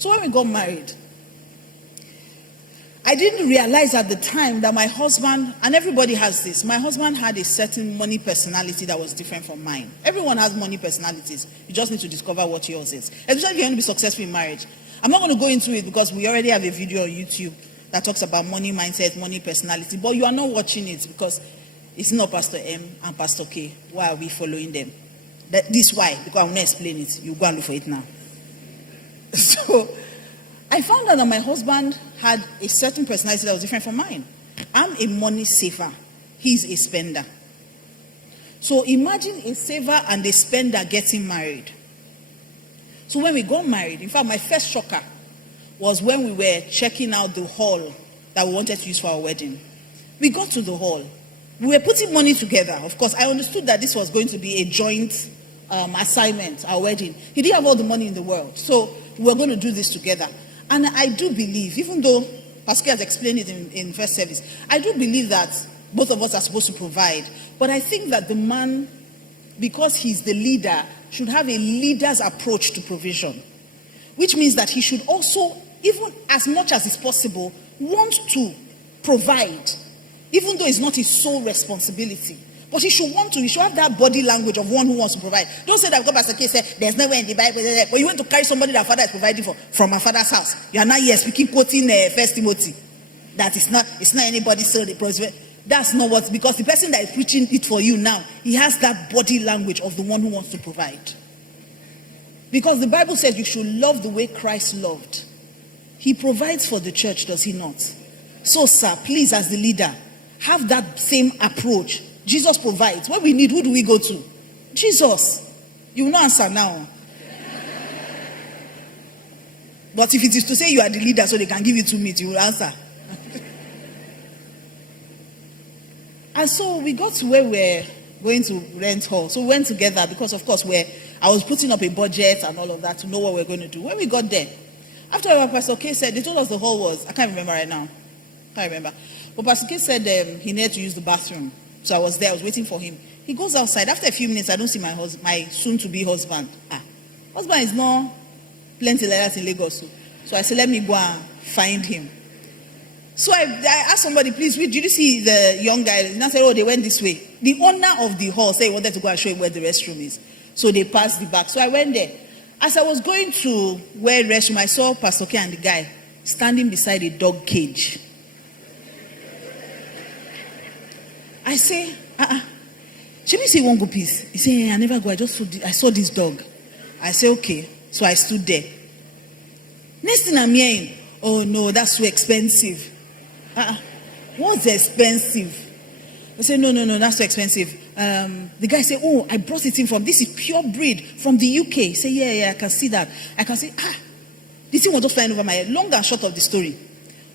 So when we got married, I didn't realize at the time that my husband, and everybody has this, my husband had a certain money personality that was different from mine. Everyone has money personalities. You just need to discover what yours is. Especially if you want to be successful in marriage. I'm not going to go into it because we already have a video on YouTube that talks about money mindset, money personality. But you are not watching it because it's not Pastor M and Pastor K. Why are we following them? This why, because I will not explain it. You go and look for it now. So I found out that my husband had a certain personality that was different from mine. I'm a money saver. He's a spender. So imagine a saver and a spender getting married. So when we got married, in fact, my first shocker was when we were checking out the hall that we wanted to use for our wedding. We got to the hall. We were putting money together. Of course, I understood that this was going to be a joint assignment, our wedding. He didn't have all the money in the world. So we were going to do this together. And I do believe, even though Pastor has explained it in first service, I do believe that both of us are supposed to provide. But I think that the man, because he's the leader, should have a leader's approach to provision. Which means that he should also, even as much as is possible, want to provide, even though it's not his sole responsibility. But he should want to, he should have that body language of one who wants to provide. Don't say that because Pastor K said, there's nowhere in the Bible, but you want to carry somebody that father is providing for, from my father's house. You are not here speaking, quoting First Timothy. That it's not anybody's soul. That's not what, because the person that is preaching it for you now, he has that body language of the one who wants to provide. Because the Bible says you should love the way Christ loved. He provides for the church, does he not? So, sir, please, as the leader, have that same approach. Jesus provides. When we need, who do we go to? Jesus. You will not answer now. But if it is to say you are the leader so they can give you 2 meat, you will answer. And so we got to where we're going to rent hall. So we went together because, of course, I was putting up a budget and all of that to know what we're going to do. When we got there, after what Pastor K said, they told us the hall was, I can't remember right now. Can't remember. But Pastor K said he needed to use the bathroom. So I was there, I was waiting for him. He goes outside. After a few minutes, I don't see my soon-to-be husband. Husband is not plenty like that in Lagos. So I said, let me go and find him. So I asked somebody, please, did you see the young guy? And I said, oh, they went this way. The owner of the hall said he wanted to go and show him where the restroom is. So they passed the back. So I went there. As I was going to where restroom, I saw Pastor K and the guy standing beside a dog cage. I say, should we say one go piece? He said, I never go. I saw this dog. I say, okay. So I stood there. Next thing I'm hearing, oh no, that's so expensive. What's expensive? I said, no, that's so expensive. The guy said, oh, I brought it in this is pure breed from the UK. He said, yeah, I can see that. I can see, this thing was just flying over my head. Long and short of the story.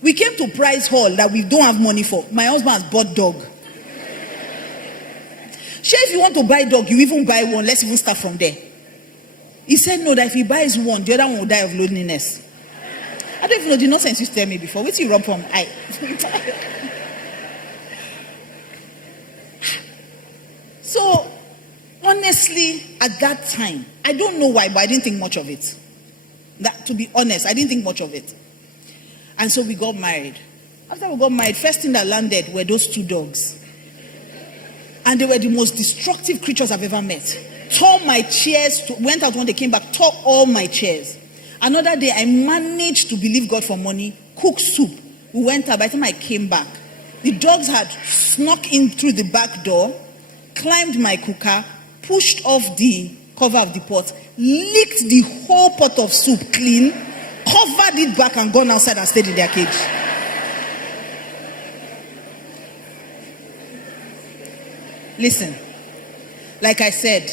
We came to price hall that we don't have money for. My husband has bought dog. Sure, if you want to buy dog, you even buy one. Let's even start from there. He said, no, that if he buys one, the other one will die of loneliness. I don't even know the nonsense you tell me before. Wait till you run from I. So, honestly, at that time, I don't know why, but I didn't think much of it. To be honest, I didn't think much of it. And so we got married. After we got married, first thing that landed were those 2 dogs. And they were the most destructive creatures I've ever met. Tore my chairs, went out when they came back, tore all my chairs. Another day, I managed to believe God for money, cook soup. We went out. By the time I came back, the dogs had snuck in through the back door, climbed my cooker, pushed off the cover of the pot, licked the whole pot of soup clean, covered it back and gone outside and stayed in their cage. Listen, like I said,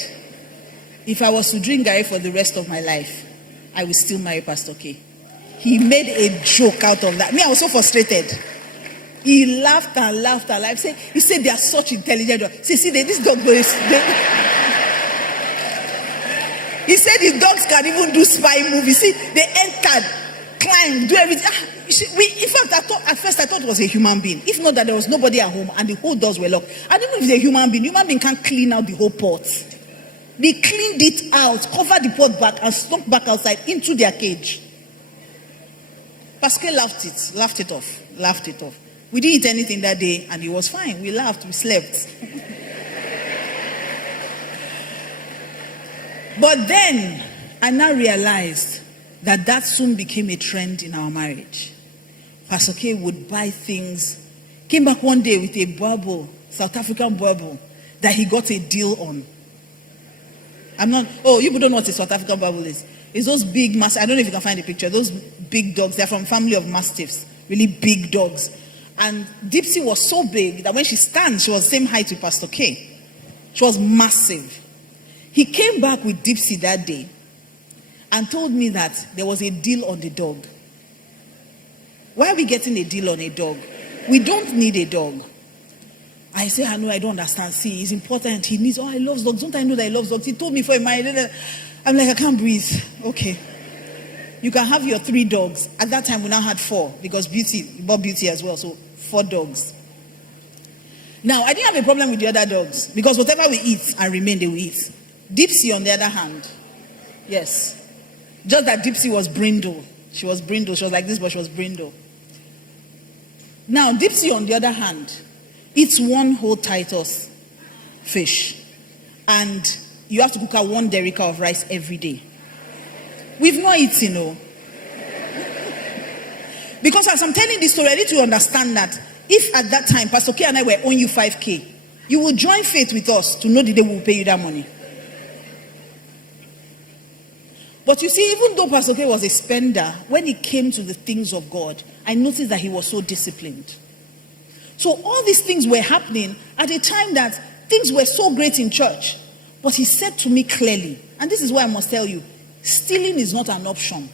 if I was to drink Gary for the rest of my life, I will still marry Pastor K. He made a joke out of that. Me, I was so frustrated. He laughed and laughed and laughed. He said they are such intelligent dogs. See, this dog goes. He said his dogs can even do spy movies. See, they entered, climbed, do everything. In fact, at first I thought it was a human being. If not that there was nobody at home and the whole doors were locked. I don't know if it's a human being. Human being can't clean out the whole pot. They cleaned it out, covered the pot back and snuck back outside into their cage. Pastor K laughed it off. We didn't eat anything that day, and it was fine. We laughed, we slept. But then, I now realized that soon became a trend in our marriage. Pastor K would buy things, came back one day with a bubble, South African bubble, that he got a deal on. You don't know what a South African bubble is. It's those big, I don't know if you can find the picture, those big dogs, they're from family of mastiffs, really big dogs. And Dipsy was so big that when she stands, she was the same height with Pastor K. She was massive. He came back with Dipsy that day and told me that there was a deal on the dog. Why are we getting a deal on a dog? We don't need a dog. I say, I know, I don't understand. See, it's important. He needs, I love dogs. Don't I know that he loves dogs? He told me for a minute. I'm like, I can't breathe. Okay. You can have your 3 dogs. At that time, we now had 4 because we bought Beauty as well. So 4 dogs. Now, I didn't have a problem with the other dogs because whatever we eat and remain, they will eat. Dipsy, on the other hand, yes. Just that Dipsy was brindle. She was brindle. She was like this, but she was brindle. Now, Dipsy, on the other hand, eats 1 whole Titus fish. And you have to cook her 1 derica of rice every day. We've not eaten, Because as I'm telling this story, I need to understand that if at that time, Pastor K and I were owing you 5K, you will join faith with us to know the day we will pay you that money. But you see, even though Pastor K was a spender, when it came to the things of God, I noticed that he was so disciplined. So all these things were happening at a time that things were so great in church. But he said to me clearly, and this is what I must tell you, stealing is not an option.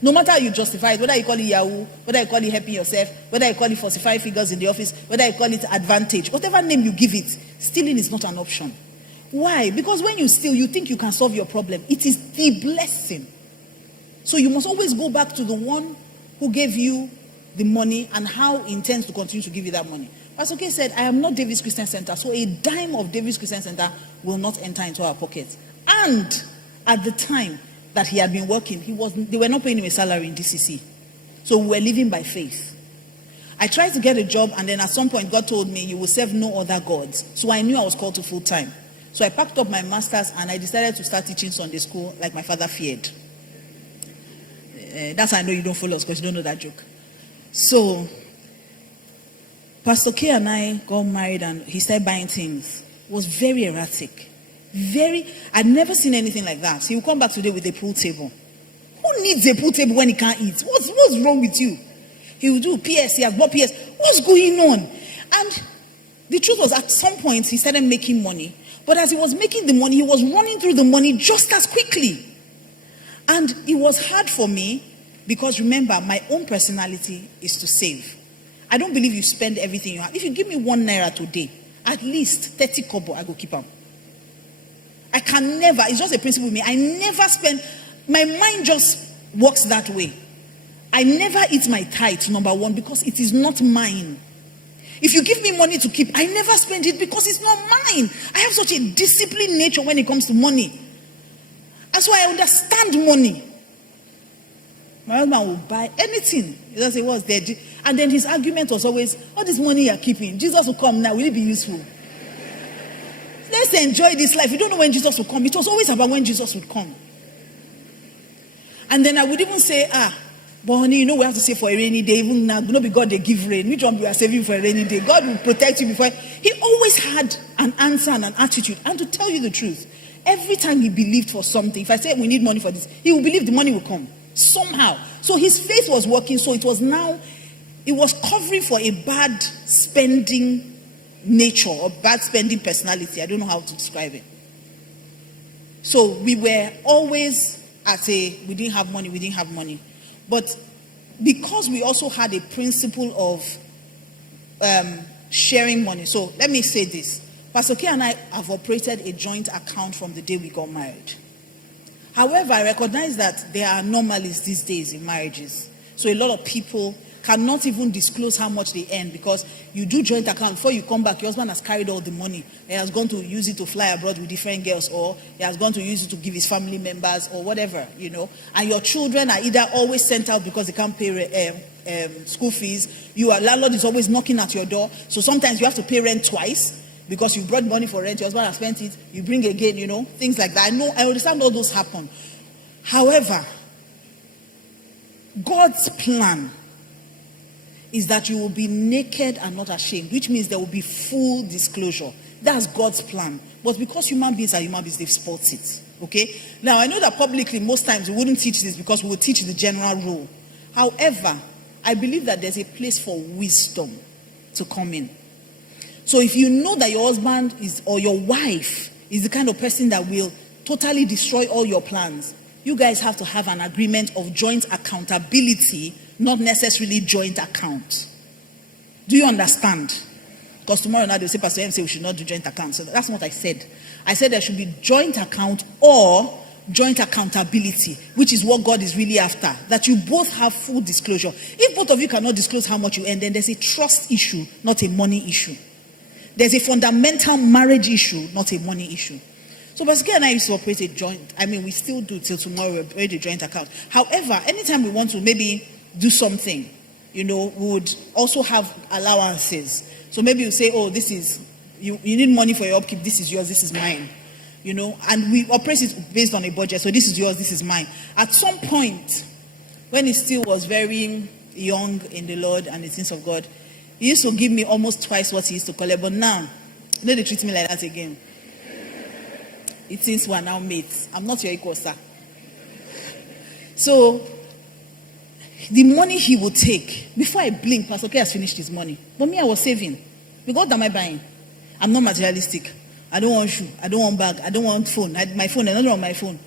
No matter how you justify it, whether you call it Yahoo, whether you call it helping yourself, whether you call it falsifying figures in the office, whether you call it advantage, whatever name you give it, stealing is not an option. Why? Because when you steal, you think you can solve your problem. It is the blessing. So you must always go back to the one who gave you the money and how he intends to continue to give you that money. Pastor K said, I am not David's Christian Center, so a dime of David's Christian Center will not enter into our pockets. And at the time that he had been working, they were not paying him a salary in DCC. So we were living by faith. I tried to get a job, and then at some point God told me, you will serve no other gods. So I knew I was called to full time. So I packed up my master's and I decided to start teaching Sunday school like my father feared. That's how I know you don't follow us, because you don't know that joke. So Pastor K and I got married and he started buying things. It was very erratic. I'd never seen anything like that. So he will come back today with a pool table. Who needs a pool table when he can't eat? What's wrong with you? He will do PS, he has bought PS. What's going on? And the truth was, at some point he started making money. But as he was making the money, he was running through the money just as quickly. And it was hard for me because, remember, my own personality is to save. I don't believe you spend everything you have. If you give me 1 naira today, at least 30 kobo, I go keep them. I can never, it's just a principle with me, I never spend, my mind just works that way. I never eat my tithe, number 1, because it is not mine. If you give me money to keep, I never spend it because it's not mine. I have such a disciplined nature when it comes to money. And so I understand money. My husband will buy anything. He just say, what's there? And then his argument was always, all this money you're keeping, Jesus will come now, will it be useful? Let's enjoy this life. You don't know when Jesus will come. It was always about when Jesus would come. And then I would even say, but honey, we have to save for a rainy day. Even now, not be God they give rain. Which one we are saving for a rainy day? God will protect you before. He always had an answer and an attitude. And to tell you the truth, every time he believed for something, if I say we need money for this, he will believe the money will come somehow. So his faith was working. So it was covering for a bad spending nature or bad spending personality. I don't know how to describe it. So we were always we didn't have money. But because we also had a principle of sharing money. So let me say this. Pastor K and I have operated a joint account from the day we got married. However, I recognize that there are anomalies these days in marriages. So a lot of people cannot even disclose how much they earn, because you do joint account. Before you come back, your husband has carried all the money. He has gone to use it to fly abroad with different girls, or he has gone to use it to give his family members, or whatever, And your children are either always sent out because they can't pay school fees. Your landlord is always knocking at your door. So sometimes you have to pay rent twice because you brought money for rent. Your husband has spent it. You bring again, things like that. I understand all those happen. However, God's plan is that you will be naked and not ashamed, which means there will be full disclosure. That's God's plan. But because human beings are human beings, they've spoiled it. Okay? Now, I know that publicly, most times we wouldn't teach this because we would teach the general rule. However, I believe that there's a place for wisdom to come in. So if you know that your husband is, or your wife is the kind of person that will totally destroy all your plans, you guys have to have an agreement of joint accountability, not necessarily joint account. Do you understand? Because tomorrow night they'll say, Pastor M say we should not do joint account. So that's what I said. I said there should be joint account or joint accountability, which is what God is really after. That you both have full disclosure. If both of you cannot disclose how much you earn, then there's a trust issue, not a money issue. There's a fundamental marriage issue, not a money issue. So Pastor K and I used to operate a joint. We still do till tomorrow, we operate a joint account. However, anytime we want to maybe do something, we would also have allowances. So maybe you say, oh, this is, you need money for your upkeep, this is yours, this is mine. And we operate it based on a budget. So this is yours, this is mine. At some point, when he still was very young in the Lord and the things of God, he used to give me almost twice what he used to collect. But now, they treat me like that again. It seems we are now mates. I'm not your equal, sir. So, the money he would take, before I blink, Pastor K has finished his money. But me, I was saving. Because what am I buying? I'm not materialistic. I don't want shoe. I don't want bag. I don't want phone. My phone, I don't want my phone.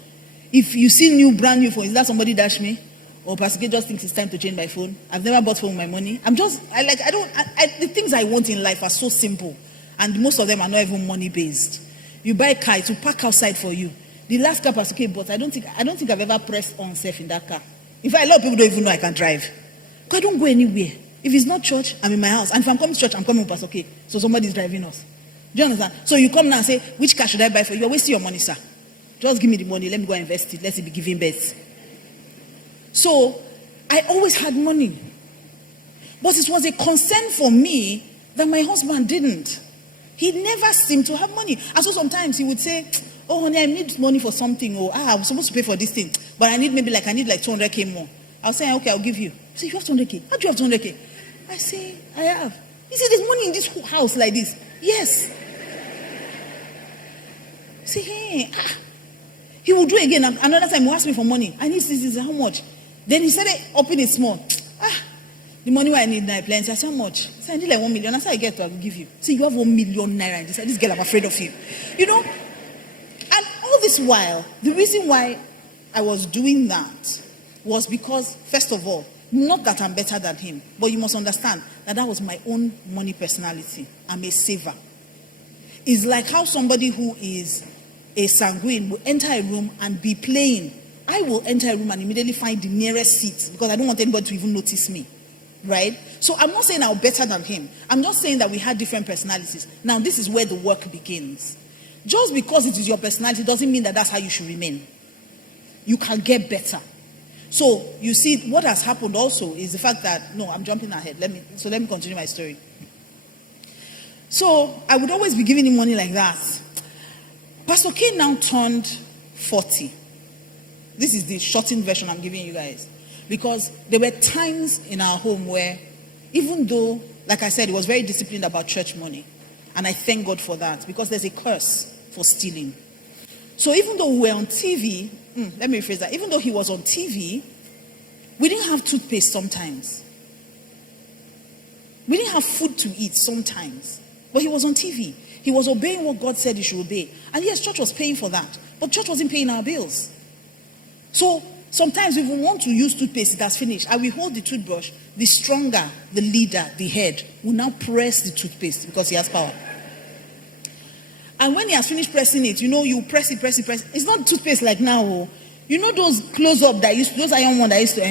If you see brand new phone, is that somebody dash me? Or Pastor K just thinks it's time to change my phone? I've never bought phone with my money. The things I want in life are so simple. And most of them are not even money based. You buy a car to park outside for you. The last car Pastor K bought, I don't think I've ever pressed on safe in that car. In fact, a lot of people don't even know I can drive. Because I don't go anywhere. If it's not church, I'm in my house. And if I'm coming to church, I'm coming with Pastor K. So somebody's driving us. Do you understand? So you come now and say, which car should I buy for you? You're wasting your money, sir. Just give me the money. Let me go and invest it. Let it be giving birth. So I always had money. But it was a concern for me that my husband didn't. He never seemed to have money. And so sometimes he would say, oh, honey, I need money for something. Or, I'm supposed to pay for this thing. But I need like 200K more. I'll say, okay, I'll give you. He said, you have 200K? How do you have 200K? I say, I have. He said, there's money in this house like this. Yes. I say, hey. He will do it again. Another time he asked me for money. I need this. How much? Then he started upping it small. The money I need now, plenty. I said, how much? He said, I need like 1 million. I said, I get to, I will give you. See, you have 1 million naira. And he said, this girl, I'm afraid of you. And all this while, the reason why I was doing that was because, first of all, not that I'm better than him, but you must understand that was my own money personality. I'm a saver. It's like how somebody who is a sanguine will enter a room and be playing. I will enter a room and immediately find the nearest seat because I don't want anybody to even notice me. Right? So I'm not saying I'm better than him. I'm just saying that we had different personalities. Now, this is where the work begins. Just because it is your personality doesn't mean that that's how you should remain. You can get better. So, you see, what has happened also is the fact that, no, I'm jumping ahead. Let me continue my story. So, I would always be giving him money like that. Pastor K now turned 40. This is the shortened version I'm giving you guys. Because there were times in our home where, even though, like I said, he was very disciplined about church money. And I thank God for that, because there's a curse for stealing. So even though we were on TV, let me rephrase that. Even though he was on TV, we didn't have toothpaste sometimes. We didn't have food to eat sometimes. But he was on TV. He was obeying what God said he should obey. And yes, church was paying for that. But church wasn't paying our bills. So sometimes if we want to use toothpaste, it has finished. And we hold the toothbrush, the stronger, the leader, the head, will now press the toothpaste because he has power. And when he has finished pressing it, you press it. It's not toothpaste like now. You know those close-up that used to, those iron one that used to,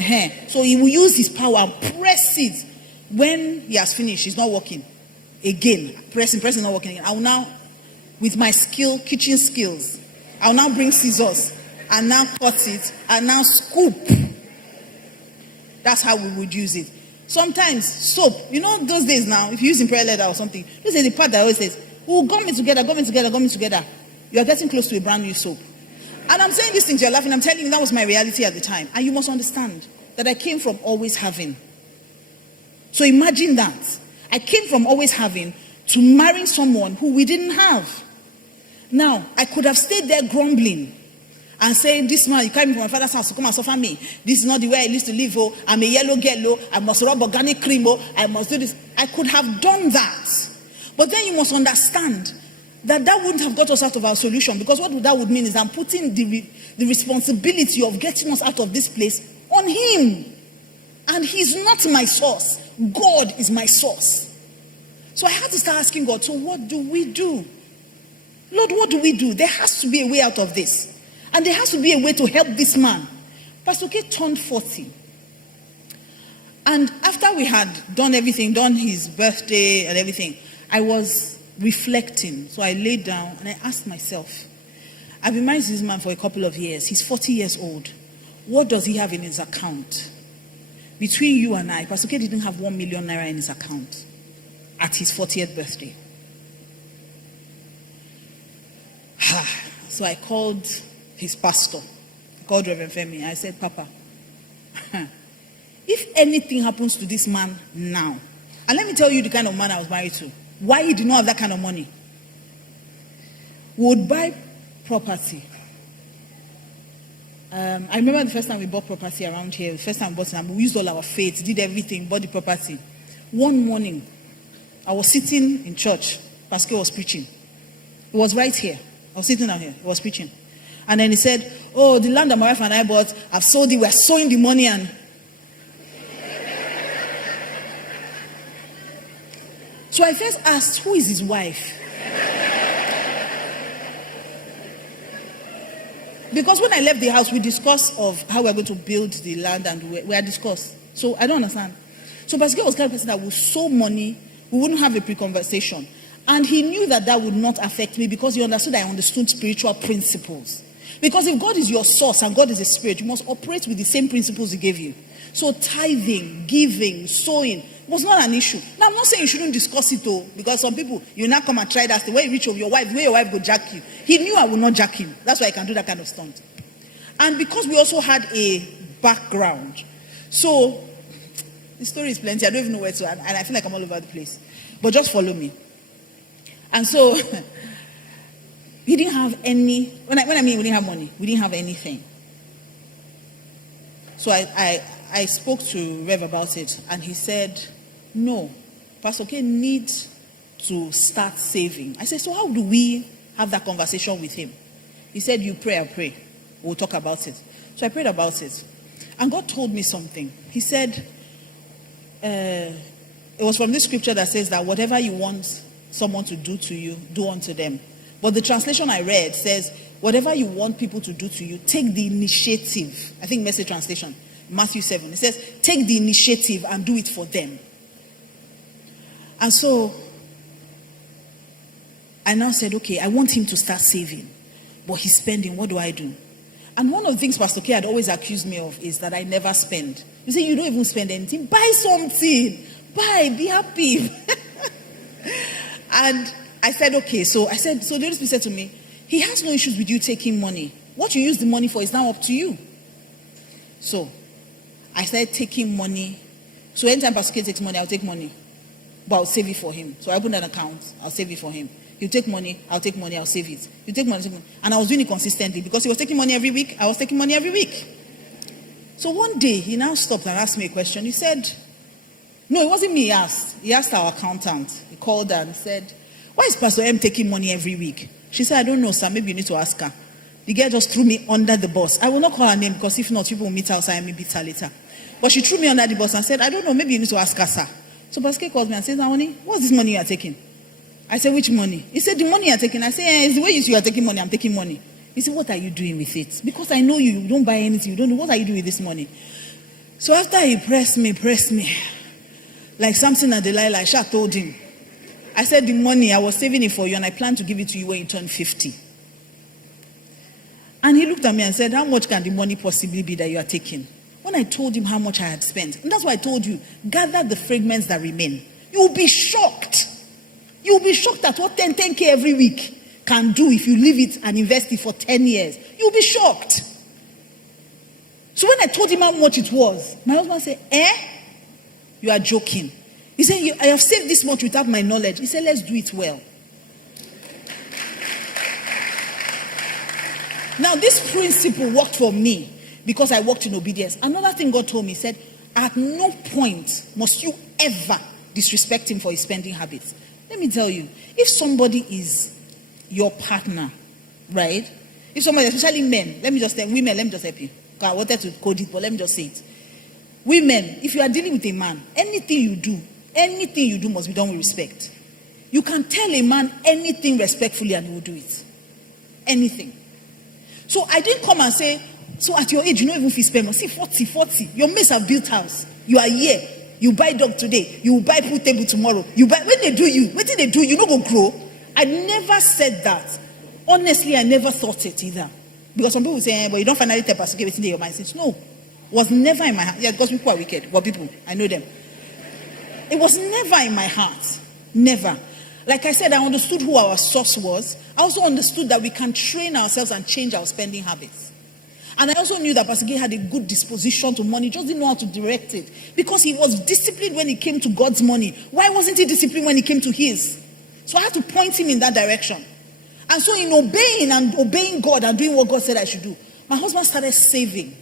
so he will use his power and press it. When he has finished, it's not working. Again, pressing, not working again. I will now, with my kitchen skills, I will now bring scissors and now cut it and now scoop. That's how we would use it. Sometimes soap, you know those days now, if you use in prayer letter or something, this is the part that always says, oh, gum me together. You are getting close to a brand new soap. And I'm saying these things, you're laughing, I'm telling you that was my reality at the time. And you must understand that I came from always having. So imagine that. I came from always having to marrying someone who we didn't have. Now, I could have stayed there grumbling and saying, this man, you carry me from my father's house to come and suffer me. This is not the way I used to live. Oh, I'm a yellow girl. Oh, I must rub organic cream. Oh, I must do this. I could have done that. But then you must understand that wouldn't have got us out of our solution, because what that would mean is I'm putting the responsibility of getting us out of this place on him. And he's not my source. God is my source. So I had to start asking God, so what do we do? Lord, what do we do? There has to be a way out of this. And there has to be a way to help this man. Pastor K turned 40. And after we had done everything, done his birthday and everything, I was reflecting. So I laid down and I asked myself, I've been married to this man for a couple of years. He's 40 years old. What does he have in his account? Between you and I, Pastor K didn't have 1 million naira in his account at his 40th birthday. So I called his pastor. I called Reverend Femi. I said, Papa, if anything happens to this man now, and let me tell you the kind of man I was married to, why he did not have that kind of money. We would buy property. I remember the first time we bought property around here, the first time we bought it, we used all our faith, did everything, bought the property. One morning, I was sitting in church, Pastor was preaching. He was right here. I was sitting down here, he was preaching. And then he said, oh, the land that my wife and I bought, I've sold it, we're sowing the money. And so I first asked, who is his wife? Because when I left the house, we discussed of how we're going to build the land, and we had discussed. So I don't understand. So Pastor was the kind of person that would sow money, we wouldn't have a pre-conversation. And he knew that would not affect me, because he understood I understood spiritual principles. Because if God is your source and God is a spirit, you must operate with the same principles he gave you. So tithing, giving, sowing was not an issue. Now, I'm not saying you shouldn't discuss it though, because some people, you now come and try that, the way you reach of your wife, the way your wife go jack you. He knew I would not jack him. That's why I can do that kind of stunt. And because we also had a background. So, the story is plenty. I don't even know where to, and I feel like I'm all over the place. But just follow me. And so, he didn't have any, when I mean we didn't have money, we didn't have anything. So I spoke to Rev about it, and he said, no, Pastor K needs to start saving. I said, so how do we have that conversation with him? He said, you pray, I pray. We'll talk about it. So I prayed about it. And God told me something. He said, it was from this scripture that says that whatever you want someone to do to you, do unto them. But the translation I read says, whatever you want people to do to you, take the initiative. I think Message translation, Matthew 7. It says, take the initiative and do it for them. And so, I now said, okay, I want him to start saving. But he's spending, what do I do? And one of the things Pastor K had always accused me of is that I never spend. You say, you don't even spend anything. Buy something. Buy, be happy. And I said, okay. So the Holy Spirit said to me, he has no issues with you taking money. What you use the money for is now up to you. So I started taking money. So anytime Pastor K takes money, I'll take money. But I'll save it for him. So I opened an account, I'll save it for him. He'll take money, I'll take money, I'll save it. He'll take money, and I was doing it consistently. Because he was taking money every week, I was taking money every week. So one day, he now stopped and asked me a question. He said, no, it wasn't me he asked. He asked our accountant. He called her and said, why is Pastor M taking money every week? She said, I don't know, sir. Maybe you need to ask her. The girl just threw me under the bus. I will not call her name, because if not, people will meet her outside and meet her later. But she threw me under the bus and said, I don't know, maybe you need to ask her, sir. So Pastor K calls me and says, Naoni, what's this money you are taking? I said, which money? He said, the money you are taking. I said, it's the way you are taking money, I'm taking money. He said, what are you doing with it? Because I know you don't buy anything. You don't know. What are you doing with this money? So after he pressed me, like Samson and Delilah, I told him. I said, the money, I was saving it for you and I plan to give it to you when you turn 50. And he looked at me and said, how much can the money possibly be that you are taking? When I told him how much I had spent, and that's why I told you, gather the fragments that remain. You'll be shocked. You'll be shocked at what 10K every week can do if you leave it and invest it for 10 years. You'll be shocked. So when I told him how much it was, my husband said, you are joking. He said, I have saved this much without my knowledge. He said, let's do it well. Now, this principle worked for me because I walked in obedience. Another thing God told me, he said, at no point must you ever disrespect him for his spending habits. Let me tell you, if somebody is your partner, right? If somebody, especially men, women, let me just help you. I wanted to code it, but let me just say it. Women, if you are dealing with a man, anything you do must be done with respect. You can tell a man anything respectfully and he will do it. Anything. So I didn't come and say, so at your age, you don't even feel spend. See, 40. Your mates have built house. You are here. You buy dog today. You will buy pool table tomorrow. When they do you, what did they do? You don't go grow. I never said that. Honestly, I never thought it either. Because some people say, but you don't finally tell Pastor everything in your mind. Says, no. It was never in my heart. Yeah, because people are wicked. But people, I know them. It was never in my heart. Never. Like I said, I understood who our source was. I also understood that we can train ourselves and change our spending habits. And I also knew that Pastor Gay had a good disposition to money, just didn't know how to direct it. Because he was disciplined when it came to God's money. Why wasn't he disciplined when it came to his? So I had to point him in that direction. And so in obeying God and doing what God said I should do, my husband started saving.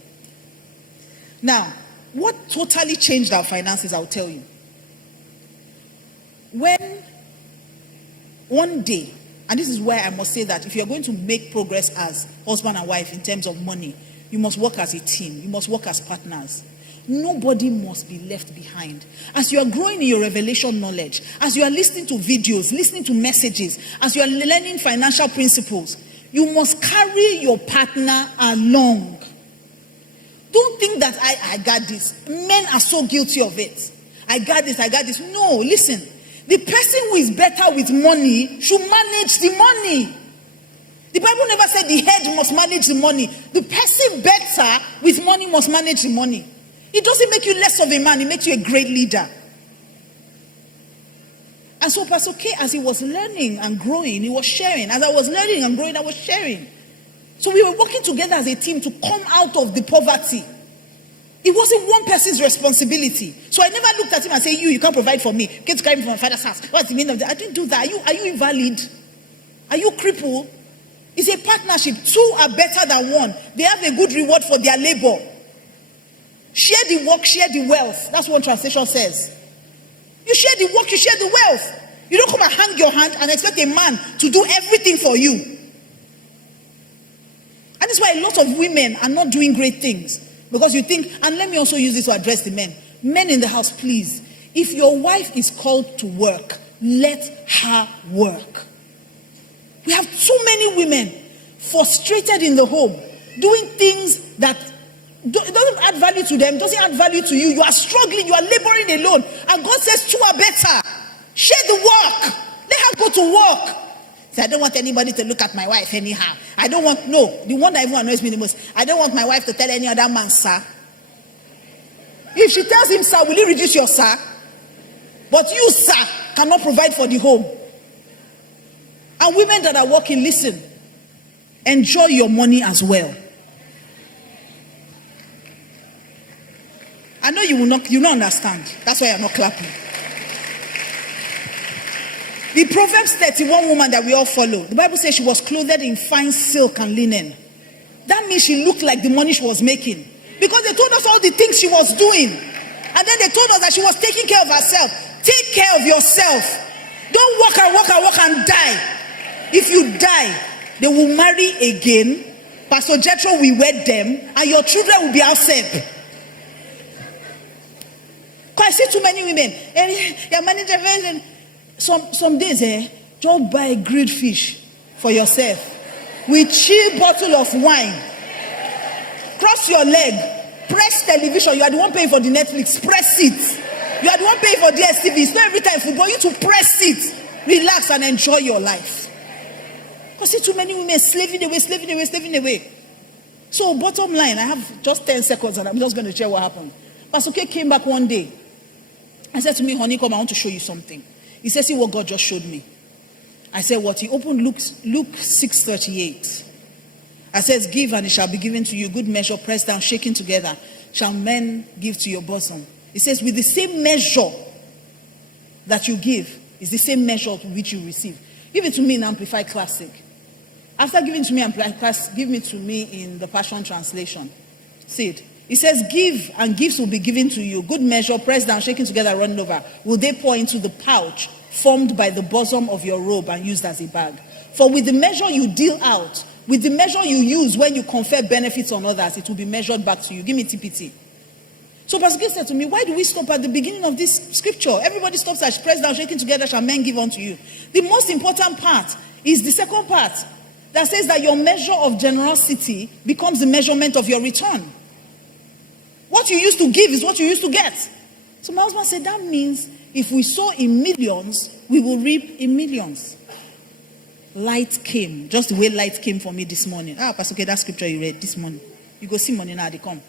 Now, what totally changed our finances, I'll tell you. When one day, and this is where I must say that if you're going to make progress as husband and wife in terms of money, you must work as a team. You must work as partners. Nobody must be left behind. As you are growing in your revelation knowledge, as you are listening to videos, listening to messages, as you are learning financial principles, you must carry your partner along. Don't think that I got this. Men are so guilty of it. I got this. No, listen. The person who is better with money should manage the money. The Bible never said the head must manage the money. The person better with money must manage the money. It doesn't make you less of a man. It makes you a great leader. And so Pastor K, as he was learning and growing, he was sharing. As I was learning and growing, I was sharing. So we were working together as a team to come out of the poverty. It wasn't one person's responsibility. So I never looked at him and said, you can't provide for me. You can't carry me from my father's house. What's the meaning of that? I didn't do that. Are you invalid? Are you crippled? It's a partnership. Two are better than one. They have a good reward for their labor. Share the work, share the wealth. That's what translation says. You share the work, you share the wealth. You don't come and hang your hand and expect a man to do everything for you. And that's why a lot of women are not doing great things. Because you think, and let me also use this to address the men. Men in the house, please. If your wife is called to work, let her work. We have too many women frustrated in the home, doing things that doesn't add value to them, doesn't add value to you. You are struggling, you are laboring alone. And God says two are better. Share the work. Let her go to work. So I don't want anybody to look at my wife anyhow. The one that even annoys me the most, I don't want my wife to tell any other man, sir. If she tells him, sir, will you reduce your sir? But you, sir, cannot provide for the home. And women that are working, listen, enjoy your money as well. I know you don't understand. That's why you're not clapping. The Proverbs 31 woman that we all follow, the Bible says she was clothed in fine silk and linen. That means she looked like the money she was making. Because they told us all the things she was doing. And then they told us that she was taking care of herself. Take care of yourself. Don't walk and die. If you die, they will marry again. Pastor Jethro will wed them. And your children will be outside. Because I see too many women. Your manager, some days, just buy grilled fish for yourself. with chill bottle of wine. Cross your leg. Press television. You are the one paying for the Netflix. Press it. You are the one paying for DSTV. It's not every time football. You to press it. Relax and enjoy your life. Because see too many women slaving away. So bottom line, I have just 10 seconds and I'm just going to share what happened. Pastor K came back one day and said to me, honey, come, I want to show you something. He said, see what God just showed me. I said, what? He opened Luke 6:38. I says, give and it shall be given to you. Good measure, pressed down, shaken together, shall men give to your bosom. It says, with the same measure that you give, is the same measure to which you receive. Give it to me in Amplified Classic. After giving to me Amplified Classic, give it to me in the Passion Translation. See it. It says, give and gifts will be given to you. Good measure, pressed down, shaken together, running over. Will they pour into the pouch formed by the bosom of your robe and used as a bag? For with the measure you deal out, with the measure you use when you confer benefits on others, it will be measured back to you. Give me TPT. So Pastor Gill said to me, why do we stop at the beginning of this scripture? Everybody stops at pressed down, shaken together, shall men give unto you. The most important part is the second part that says that your measure of generosity becomes the measurement of your return. What you used to give is what you used to get. So my husband said, that means if we sow in millions, we will reap in millions. Light came, just the way light came for me this morning. Pastor, okay, that scripture you read this morning. You go see money now, they come.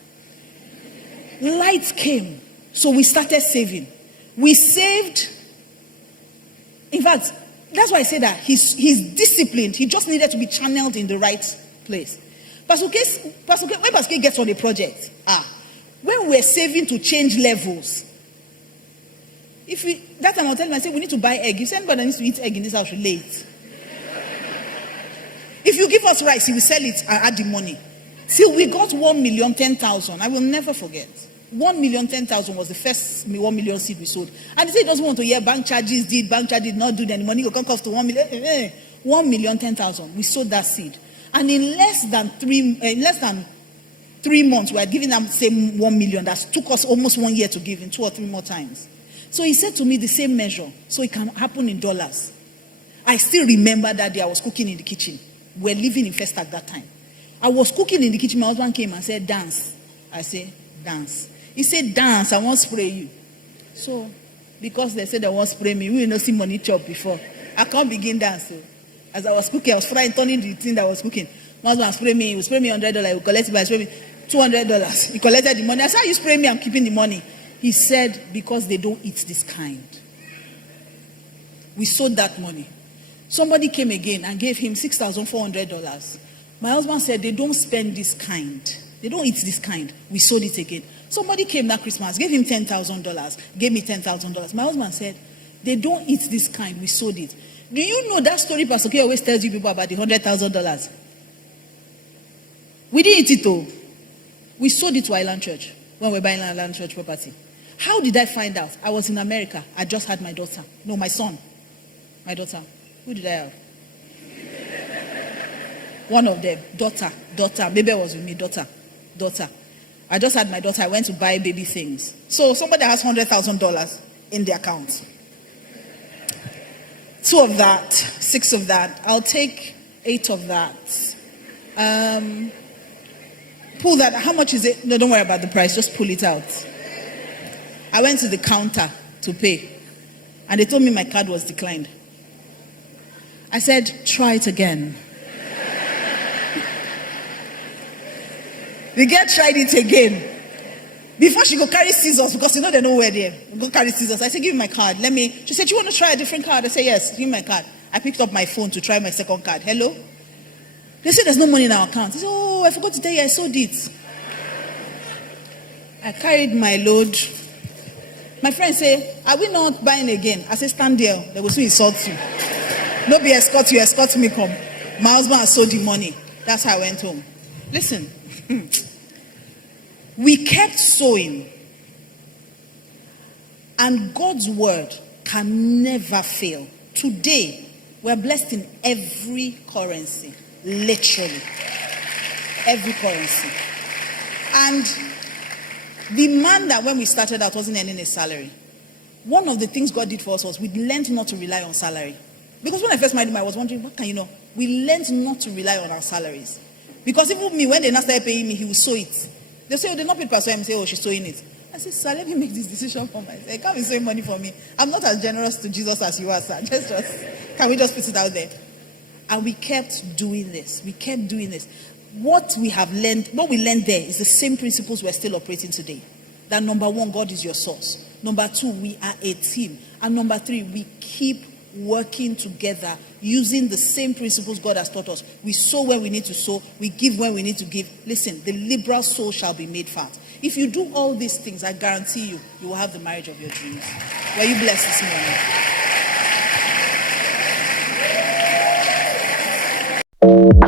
Light came. So we started saving. We saved. In fact, that's why I say that he's disciplined. He just needed to be channeled in the right place. Pastor K, when Pastor K gets on a project, when we're saving to change levels, that time I'll tell him, I say, we need to buy egg. You say anybody needs to eat egg in this house, relate. If you give us rice, he will sell it and add the money. Till we got 1,010,000. I will never forget. 1,010,000 was the first 1 million seed we sold. And he said he doesn't want to hear bank charges did not do, then the money will come cost to 1 million. 1,010,000. We sold that seed. And in less than 3 months, we had given them the same 1 million. That took us almost 1 year to give in 2 or 3 more times. So he said to me the same measure. So it can happen in dollars. I still remember that day I was cooking in the kitchen. We were living in Festac that time. I was cooking in the kitchen. My husband came and said, dance. I said, dance. He said, dance. I won't spray you. So, because they said they won't spray me, we will not see money chop before. I can't begin dance. So, as I was cooking, I was frying, turning the thing that I was cooking. My husband spray me. He would spray me $100. He would collect it by spray me $200. He collected the money. I said, how you spray me? I'm keeping the money. He said, because they don't eat this kind. We sold that money. Somebody came again and gave him $6,400. My husband said, they don't spend this kind. They don't eat this kind. We sold it again. Somebody came that Christmas, gave him $10,000, gave me $10,000. My husband said, they don't eat this kind. We sold it. Do you know that story Pastor K always tells you people about the $100,000? We didn't eat it though. We sold it to Island Church when we were buying Island Church property. How did I find out? I was in America. I just had my daughter. No, my son. My daughter. Who did I have? One of them. Daughter. Baby was with me. Daughter. I just had my daughter. I went to buy baby things. So somebody has $100,000 in the account. 2 of that, 6 of that. I'll take 8 of that. Pull that. How much is it? No, don't worry about the price. Just pull it out. I went to the counter to pay. And they told me my card was declined. I said, try it again. The girl tried it again. Before she go carry scissors, because you know they know where they are. Go carry scissors. I said, give me my card. She said, you want to try a different card? I said, yes, give me my card. I picked up my phone to try my second card. Hello? They said there's no money in our account. I said, oh, I forgot to tell you I sold it. I carried my load. My friend say, are we not buying again? I said, stand there. They will soon insult you. No be escort you, escort me come. My husband has sold the money. That's how I went home. Listen. We kept sowing. And God's word can never fail. Today, we're blessed in every currency. Literally. Every currency. And the man that when we started out wasn't earning a salary. One of the things God did for us was we learned not to rely on salary. Because when I first married him, I was wondering, what can we learned not to rely on our salaries. Because even me, when they now started paying me, he will sew it. They say, oh, they not paid Pastor M, say, oh, she's sewing it. I said, sir, let me make this decision for myself. You can't be sewing money for me. I'm not as generous to Jesus as you are, sir. Can we just put it out there? And we kept doing this. We kept doing this. What we learned there is the same principles we're still operating today. That number one, God is your source. Number two, we are a team. And number three, we keep working together using the same principles God has taught us. We sow when we need to sow. We give when we need to give. Listen, the liberal soul shall be made fat. If you do all these things, I guarantee you, you will have the marriage of your dreams. Were you blessed this morning?